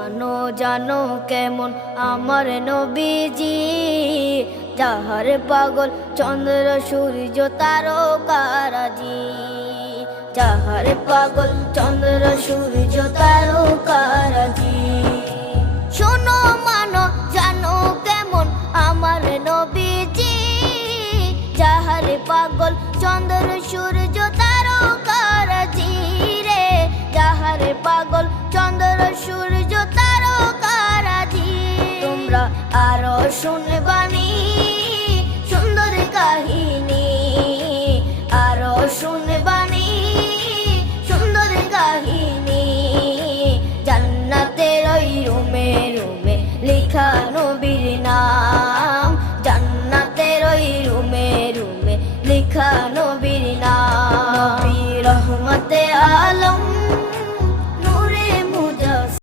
জানো জানো কেমন আমার নবীজি, যাহার পাগল চন্দ্র সূর্য তারকারাজি, যাহার পাগল চন্দ্র সূর্য তারকা